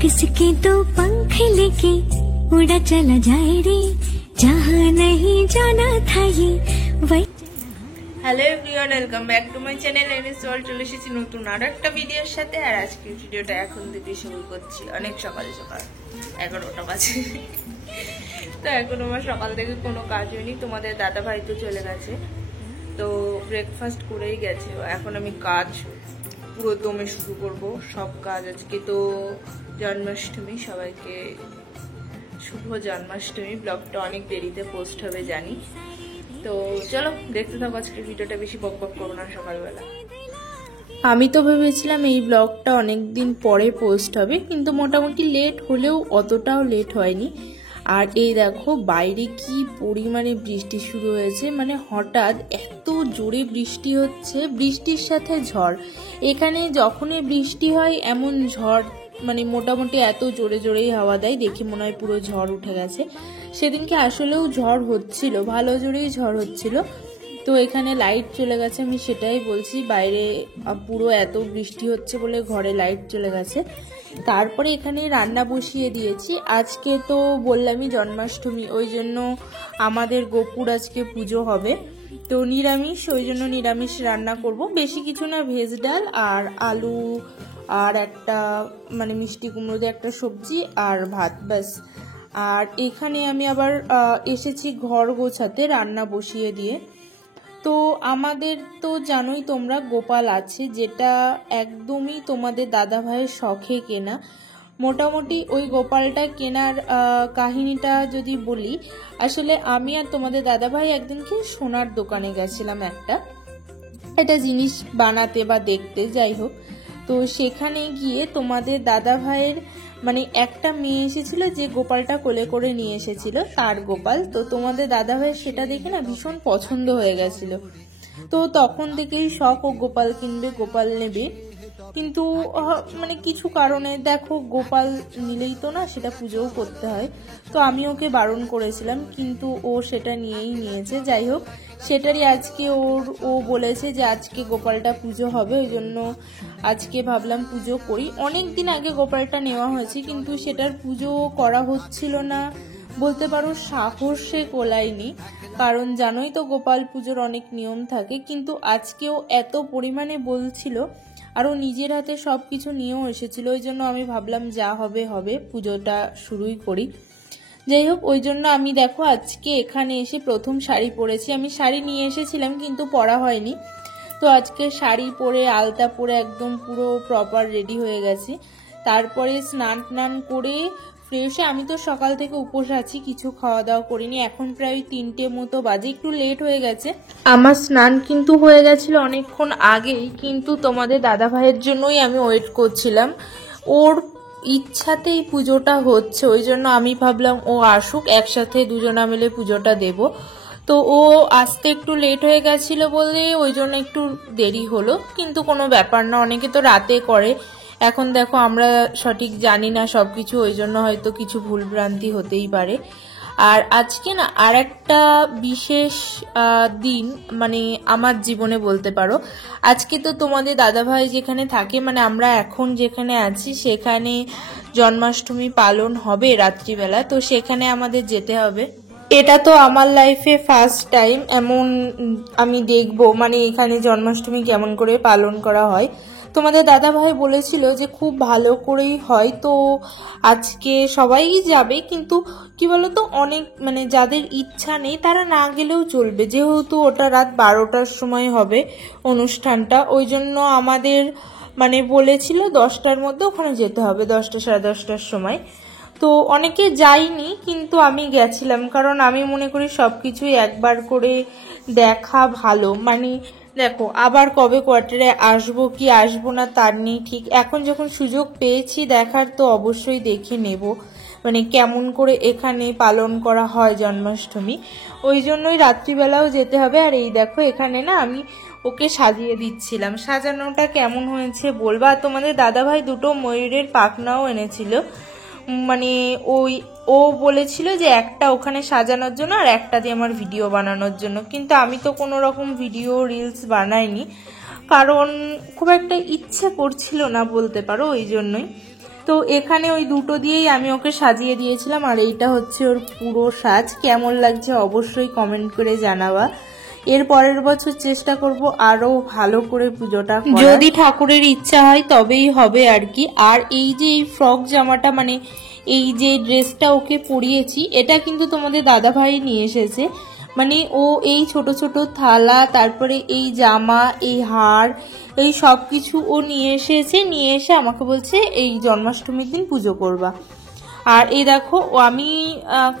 किसके दो पंख लेके उड़ा चला जाए रे जहाँ नहीं जाना था ये वही। Hello everyone, welcome back to my channel NS world. চলে এসেছি নতুন আরো একটা ভিডিওর সাথে। আর আজকের ভিডিওটা এখন থেকে শুরু করছি, অনেক সকাল সকাল 11টা বাজে। তো এখন আমার সকাল থেকে কোনো কাজ হয়নি। তোমাদের দাদা ভাই তো চলে গেছে, তো ব্রেকফাস্ট করেই গেছে। এখন আমি কাজ পুরো দমে শুরু করব সব কাজ। আজকে তো জন্মাষ্টমী, সবাইকে শুভ জন্মাষ্টমী। ব্লগটা অনেক দেরিতে পোস্ট হবে জানি, তো চলো দেখতে থাকো আজকে ভিডিওটা। বেশি বক বক করবো না সকালবেলা। আমি তো ভেবেছিলাম এই ব্লগটা অনেকদিন পরে পোস্ট হবে, কিন্তু মোটামুটি লেট হলেও অতটাও লেট হয়নি। আর এই দেখো বাইরে কি পরিমাণে বৃষ্টি শুরু হয়েছে, মানে হঠাৎ এত জোরে বৃষ্টি হচ্ছে, বৃষ্টির সাথে ঝড়। এখানে যখনই বৃষ্টি হয় এমন ঝড়, মানে মোটামুটি এত জোরে জোরেই হাওয়া দেয়, দেখে মনে হয় পুরো ঝড় উঠে গেছে। সেদিনকে আসলেও ঝড় হচ্ছিল, ভালো জোরেই ঝড় হচ্ছিল। তো এখানে লাইট চলে গেছে, আমি সেটাই বলছি, বাইরে পুরো এত বৃষ্টি হচ্ছে বলে ঘরে লাইট চলে গেছে। তারপরে এখানে রান্না বসিয়ে দিয়েছি। আজকে তো বললামই জন্মাষ্টমী, ওই জন্য আমাদের গোপুর আজকে পুজো হবে, তো নিরামিষ, ওই জন্য নিরামিষ রান্না করব। বেশি কিছু না, ভেজ ডাল আর আলু আর একটা মানে মিষ্টি কুমড়ো দিয়ে একটা সবজি আর ভাত, ব্যাস। আর এখানে আমি আবার এসেছি ঘর গোছাতে রান্না বসিয়ে দিয়ে। তো আমাদের তো জানোই তোমরা, গোপাল আছে, যেটা একদমই তোমাদের দাদা ভাইয়ের শখে কেনা। মোটামুটি ওই গোপালটা কেনার কাহিনীটা যদি বলি, আসলে আমি আর তোমাদের দাদা ভাই একদিনকে সোনার দোকানে গেছিলাম একটা জিনিস বানাতে বা দেখতে, যাই হোক। তো সেখানে গিয়ে তোমাদের দাদা ভাইয়ের মানে একটা মেয়ে এসেছিল, যে গোপালটা কোলে করে নিয়ে এসেছিল, তার গোপাল। তো তোমাদের দাদা ভাইয়ের সেটা দেখে না ভীষণ পছন্দ হয়ে গেছিল। তো তখন থেকেই শখ, ও গোপাল কিনবে, গোপাল নেবে। কিন্তু মানে কিছু কারণে দেখো, গোপাল নিলেই তো না, সেটা পুজোও করতে হয়। তো আমি ওকে বারণ করেছিলাম, কিন্তু ও সেটা নিয়েই নিয়েছে। যাই হোক, সেটারই আজকে ও বলেছে যে আজকে গোপালটা পুজো হবে, ওই জন্য আজকে ভাবলাম পুজো করি। অনেক দিন আগে গোপালটা নেওয়া হয়েছে, কিন্তু সেটার পুজো করা হচ্ছিল না বলতে পারো, সাহসে কোলায়নি। কারণ জানোই তো গোপাল পুজোর অনেক নিয়ম থাকে। কিন্তু আজকেও এত পরিমাণে বলছিল, আরও নিজের হাতে সব কিছু নিয়েও এসেছিল, ওই জন্য আমি ভাবলাম যা হবে হবে, পুজোটা শুরুই করি। যাই হোক, ওই জন্য আমি দেখো আজকে এখানে এসে প্রথম শাড়ি পরেছি। আমি শাড়ি নিয়ে এসেছিলাম কিন্তু পরা হয়নি, তো আজকে শাড়ি পরে আলতা পরে একদম পুরো প্রপার রেডি হয়ে গেছি। তারপরে স্নান টান করে ফ্রেশ, আমি তো সকাল থেকে উপোস আছি, কিছু খাওয়া দাওয়া করিনি। এখন প্রায় 3টে মতো বাজে, একটু লেট হয়ে গেছে। আমার স্নান কিন্তু হয়ে গেছিল অনেকক্ষণ আগেই, কিন্তু তোমাদের দাদা ভাইয়ের জন্যই আমি ওয়েট করছিলাম। ওর ইচ্ছাতেই পুজোটা হচ্ছে, ওই জন্য আমি ভাবলাম ও আসুক, একসাথে দুজনা মিলে পুজোটা দেব। তো ও আসতে একটু লেট হয়ে গেছিল বলে ওই জন্য একটু দেরি হলো, কিন্তু কোনো ব্যাপার না, অনেকে তো রাতে করে। এখন দেখো আমরা সঠিক জানি না সবকিছু, ওই জন্য হয়তো কিছু ভুলভ্রান্তি হতেই পারে। আর আজকে না আর একটা বিশেষ দিন, মানে আমার জীবনে বলতে পারো। আজকে তো তোমাদের দাদাভাই যেখানে থাকে, মানে আমরা এখন যেখানে আছি, সেখানে জন্মাষ্টমী পালন হবে রাত্রিবেলা, তো সেখানে আমাদের যেতে হবে। এটা তো আমার লাইফে ফার্স্ট টাইম এমন আমি দেখবো, মানে এখানে জন্মাষ্টমী কেমন করে পালন করা হয়। তোমাদের দাদা ভাই বলেছিল যে খুব ভালো করেই হয়, তো আজকে সবাই যাবে। কিন্তু কি বলতো, অনেক মানে যাদের ইচ্ছা নেই তারা না গেলেও চলবে, যেহেতু ওটা রাত 12টার সময় হবে অনুষ্ঠানটা, ওই জন্য আমাদের মানে বলেছিল 10টার মধ্যে ওখানে যেতে হবে, 10টা সাড়ে 10টার সময়। তো অনেকে যায়নি, কিন্তু আমি গেছিলাম, কারণ আমি মনে করি সবকিছুই একবার করে দেখা ভালো। মানে দেখো, আবার কবে কোয়ার্টারে আসবো কি আসবো না তার নেই ঠিক। এখন যখন সুযোগ পেয়েছি দেখার, তো অবশ্যই দেখে নেব, মানে কেমন করে এখানে পালন করা হয় জন্মাষ্টমী। ওই জন্যই রাত্রিবেলাও যেতে হবে। আর এই দেখো এখানে না আমি ওকে সাজিয়ে দিচ্ছিলাম, সাজানোটা কেমন হয়েছে বলবা। তোমাদের দাদাভাই দুটো ময়ূরের পাখনাও এনেছিল, মানে ও বলেছিল যে একটা ওখানে সাজানোর জন্য আর একটা দিয়ে আমার ভিডিও বানানোর জন্য, কিন্তু আমি তো কোনো রকম ভিডিও রিলস বানাইনি, কারণ খুব একটা ইচ্ছে করছিল না বলতে পারো, ওই জন্যই। তো এখানে ওই দুটো দিয়েই আমি ওকে সাজিয়ে দিয়েছিলাম, আর এইটা হচ্ছে ওর পুরো সাজ। কেমন লাগছে অবশ্যই কমেন্ট করে জানাবা। এর পরের বছর চেষ্টা করব আরো ভালো করে পুজোটা করার, যদি ঠাকুরের ইচ্ছা হয় তবেই হবে আর কি। আর এই যে এই ফ্রক জামাটা, মানে এই যে ড্রেসটা ওকে পরিয়েছি, এটা কিন্তু তোমাদের দাদাভাই নিয়ে এসেছে। মানে ও এই ছোট ছোট থালা, তারপরে এই জামা, এই হার, এই সব কিছু ও নিয়ে এসে আমাকে বলছে এই জন্মাষ্টমীর দিন পুজো করবা। আর এই দেখো আমি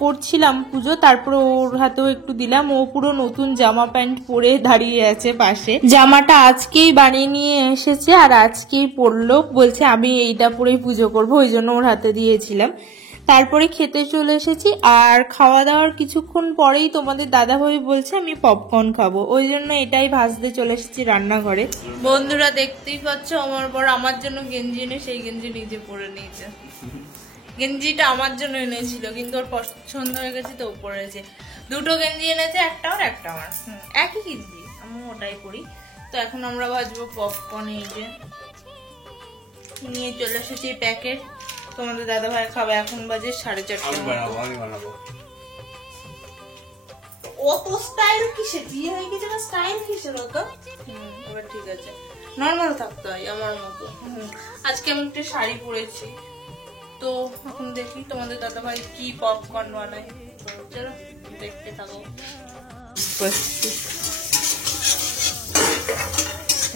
করছিলাম পুজো, তারপর ওর হাতেও একটু দিলাম। ও পুরো নতুন জামা প্যান্ট পরে দাঁড়িয়ে আছে পাশে। জামাটা আজকেই বানিয়ে নিয়ে এসেছে আর আজকেই পরলো, বলছে আমি এইটা পরেই পুজো করবো, ওই জন্য ওর হাতে দিয়েছিলাম। তারপরে খেতে চলে এসেছি, আর খাওয়া দাওয়ার কিছুক্ষণ পরেই তোমাদের দাদাভাই বলছে আমি পপকর্ন খাবো, ওই জন্য এটাই ভাজতে চলে এসেছি রান্নাঘরে। বন্ধুরা দেখতেই পাচ্ছ আমার বর আমার জন্য গেঞ্জি এনে সেই গেঞ্জি নিজে পরে নিয়েছে। গেঞ্জিটা আমার জন্য এনেছিল, কিন্তু ওর পছন্দ হয়ে গেছে তো ও পরেছে। দুটো গেঞ্জি এনেছে, একটা ওর একটা আমার, একই গেঞ্জি, আমি ওটাই পরি। তো এখন আমরা ভাজবো পপকর্ন। এই যে নিয়ে চলে এসেছি প্যাকেট, তোমাদের দাদা ভাই খাবে। এখন বাজে 4:30। অত স্টাইল কিসের? বিয়ে হয়ে গেছে না, স্টাইল কিসের অত? এবার ঠিক আছে, নর্মাল থাকতে হয় আমার মতো। আজকে আমি একটা শাড়ি পরেছি, তো এখন দেখি তোমাদের দাদা ভাই কি পপকর্ন বানায়। চলো দেখতে থাকো।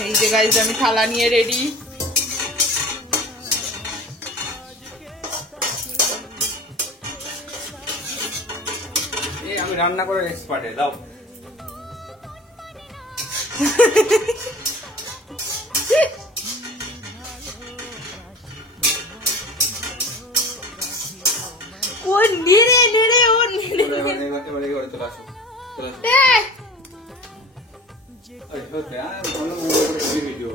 এই যে গাইজ আমি থালা নিয়ে রেডি। আমি রান্না করার এক্সপার্ট, দাও। ও নেড়ে নেড়ে ও নেড়ে এবারে চলে আসো, চলে আসো। আরে হতে আর ভালো করে ভিডিও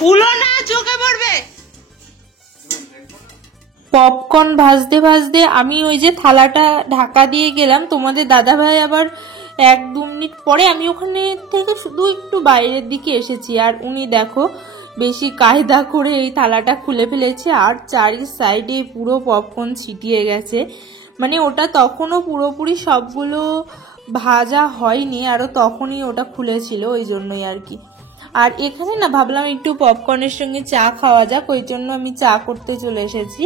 খুলো না, চোখে পড়বে। পপকর্ন ভাজতে ভাজতে আমি ওই যে থালাটা ঢাকা দিয়ে গেলাম, তোমাদের দাদাভাই আবার 1-2 মিনিট পরে আমি ওখানে থেকে শুধু একটু বাইরের দিকে এসেছি, আর উনি দেখো বেশি কায়দা করে এই থালাটা খুলে ফেলেছে, আর চারি সাইডে পুরো পপকর্ন ছিটিয়ে গেছে। মানে ওটা তখনও পুরোপুরি সবগুলো ভাজা হয়নি, আরো তখনই ওটা খুলেছিল, ওই জন্যই আর কি। আর এখানে না ভাবলাম একটু পপকর্নের সঙ্গে চা খাওয়া যাক, ওই জন্য আমি চা করতে চলে এসেছি।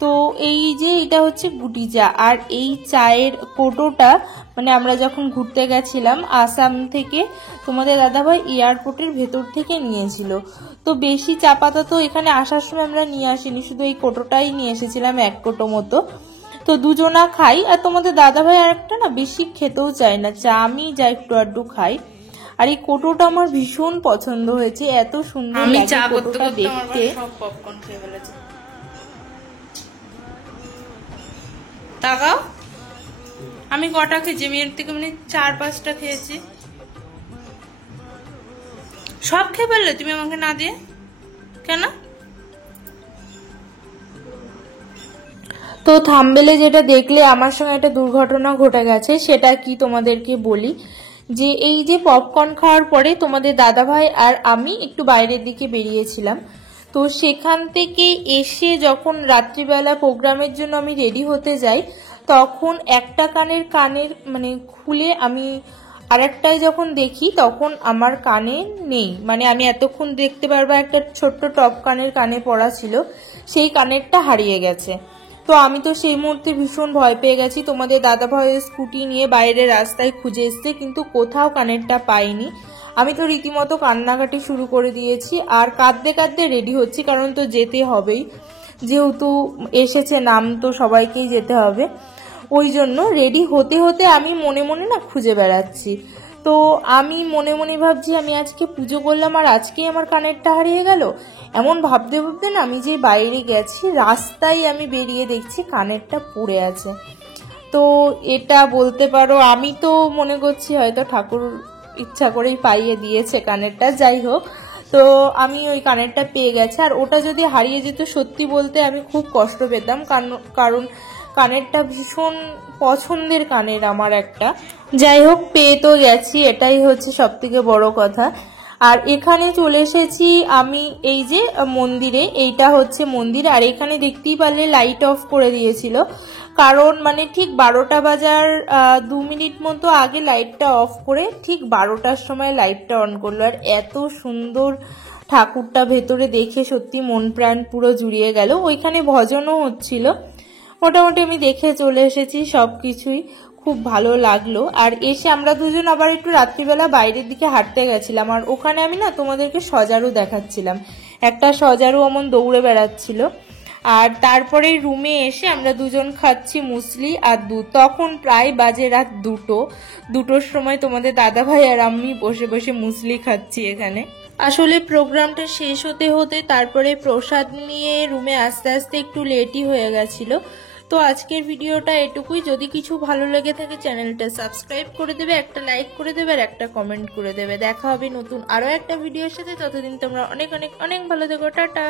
তো এই যে এটা হচ্ছে গুটি চা, আর এই চায়ের কোটোটা মানে আমরা যখন ঘুরতে গেছিলাম আসাম থেকে, তোমাদের দাদাভাই এয়ারপোর্টের ভেতর থেকে নিয়েছিল। তো বেশি চা পাতা তো এখানে আসার সময় আমরা নিয়ে আসিনি, শুধু এই কোটোটাই নিয়ে এসেছিলাম, 1 কোটো মতো। তো দুজনা খাই, আর তোমাদের দাদাভাই আর একটা না বেশি খেতেও চায় না চা, আমি যা একটু আধটু খাই। আর এই কোটোটা আমার ভীষণ পছন্দ হয়েছে, এত সুন্দর লাগে কোটোটা দেখতে। পপকর্ন খেয়ে ফেলেছে, তাকাও। আমি কটা খেয়েছি? আমি এর থেকে মানে 4-5টা খেয়েছি। সব খেয়ে ফেললে তুমি আমাকে না দিয়ে? কেন? তো থাম্বনেলে যেটা দেখলে আমার সঙ্গে একটা দুর্ঘটনা ঘটে গেছে, সেটা কি তোমাদেরকে বলি। যে এই যে পপকর্ন খাওয়ার পরে তোমাদের দাদাভাই আর আমি একটু বাইরের দিকে বেরিয়েছিলাম, তো সেখান থেকে এসে যখন রাত্রিবেলা প্রোগ্রামের জন্য আমি রেডি হতে যাই, তখন একটা কানের মানে খুলে আমি আরেকটাই যখন দেখি তখন আমার কানে নেই। মানে আমি এতক্ষণ দেখতে পারবো একটা ছোট্ট টপ কানে পড়া ছিল, সেই কানেরটা হারিয়ে গেছে। তো আমি তো সেই মুহূর্তে ভীষণ ভয় পেয়ে গেছি। তোমাদের দাদাভাই স্কুটি নিয়ে বাইরের রাস্তায় খুঁজে এসছে, কিন্তু কোথাও কানেরটা পাইনি। আমি তো রীতিমতো কান্নাকাটি শুরু করে দিয়েছি, আর কাঁদতে কাঁদতে রেডি হচ্ছি, কারণ তো যেতে হবেই, যেহেতু এসেছে নাম, তো সবাইকেই যেতে হবে। ওই জন্য রেডি হতে হতে আমি মনে মনে না খুঁজে বেড়াচ্ছি। তো আমি মনে মনে ভাবছি আমি আজকে পুজো করলাম আর আজকেই আমার কানেরটা হারিয়ে গেল। এমন ভাবতে ভাবতে না আমি যে বাইরে গেছি, রাস্তায় আমি বেরিয়ে দেখছি কানেরটা পড়ে আছে। তো এটা বলতে পারো আমি তো মনে করছি হয়তো ঠাকুর ইচ্ছা করেই পাইয়ে দিয়েছে কানেরটা, যাই হোক। তো আমি ওই কানেরটা পেয়ে গেছি, আর ওটা যদি হারিয়ে যেত সত্যি বলতে আমি খুব কষ্ট পেতাম, কারণ কানেরটা ভীষণ পছন্দের কানের আমার একটা। যাই হোক, পেয়ে তো গেছি, এটাই হচ্ছে সব থেকে বড় কথা। আর এখানে চলে এসেছি আমি এই যে মন্দিরে, এইটা হচ্ছে মন্দির। আর এখানে দেখতেই পারলে লাইট অফ করে দিয়েছিল, কারণ মানে ঠিক 12টা বাজার 2 মিনিট মতো আগে লাইটটা অফ করে ঠিক 12টার সময় লাইটটা অন করলো। আর এত সুন্দর ঠাকুরটা ভেতরে দেখে সত্যি মন প্রাণ পুরো জুড়িয়ে গেল। ওইখানে ভজনও হচ্ছিল। মোটামুটি আমি দেখে চলে এসেছি, সব কিছুই খুব ভালো লাগলো। আর এসে আমরা দুজন আবার একটু রাত্রিবেলা বাইরের দিকে হাঁটতে গেছিলাম, আর ওখানে আমি না তোমাদেরকে সজারু দেখাচ্ছিলাম। একটা সজারু অমন দৌড়ে বেড়াচ্ছিল। আর তারপরে রুমে এসে আমরা দুজন খাচ্ছি মুসলি আর দুধ। তখন প্রায় বাজে রাত 2টোর সময় তোমাদের দাদাভাই আর আমি বসে বসে মুসলি খাচ্ছি এখানে। আসলে প্রোগ্রামটা শেষ হতে হতে তারপরে প্রসাদ নিয়ে রুমে আস্তে আস্তে একটু লেটই হয়ে গেছিল। তো আজকের ভিডিওটা এটুকুই। যদি কিছু ভালো লেগে থাকে চ্যানেলটা সাবস্ক্রাইব করে দেবে, একটা লাইক করে দেবে আর একটা কমেন্ট করে দেবে। দেখা হবে নতুন আরো একটা ভিডিওর সাথে। ততদিন তোমরা অনেক অনেক অনেক ভালো থেকো। টাটা।